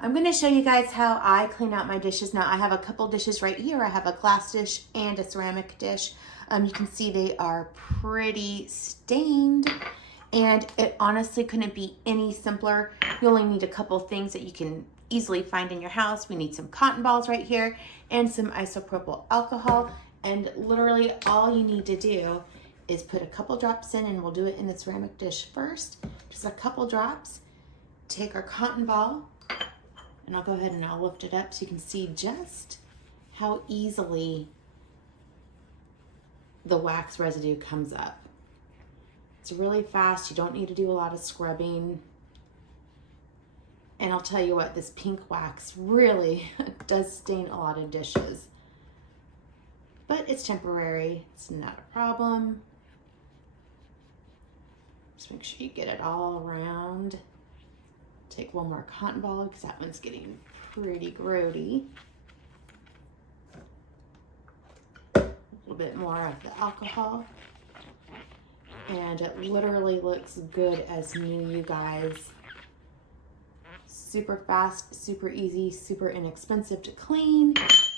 I'm going to show you guys how I clean out my dishes. Now I have a couple dishes right here. I have a glass dish and a ceramic dish. You can see they are pretty stained, and it honestly couldn't be any simpler. You only need a couple things that you can easily find in your house. We need some cotton balls right here and some isopropyl alcohol, and literally all you need to do is put a couple drops in, and we'll do it in the ceramic dish first. Just a couple drops. Take our cotton ball, and I'll go ahead and I'll lift it up so you can see just how easily the wax residue comes up. It's really fast. You don't need to do a lot of scrubbing. And I'll tell you what, this pink wax really does stain a lot of dishes. But it's temporary. It's not a problem. Just make sure you get it all around. Take one more cotton ball because that one's getting pretty grody. A little bit more of the alcohol. And it literally looks good as new, you guys. Super fast, super easy, super inexpensive to clean.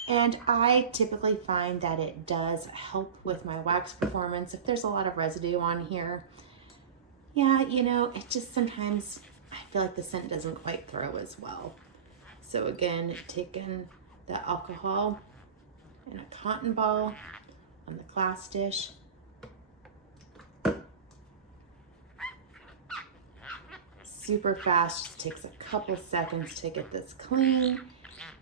And I typically find that it does help with my wax performance. If there's a lot of residue on here, yeah, you know, it just sometimes I feel like the scent doesn't quite throw as well. So again, taking the alcohol in a cotton ball on the glass dish. Super fast, just takes a couple seconds to get this clean.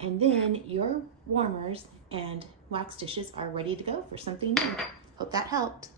And then your warmers and wax dishes are ready to go for something new. Hope that helped.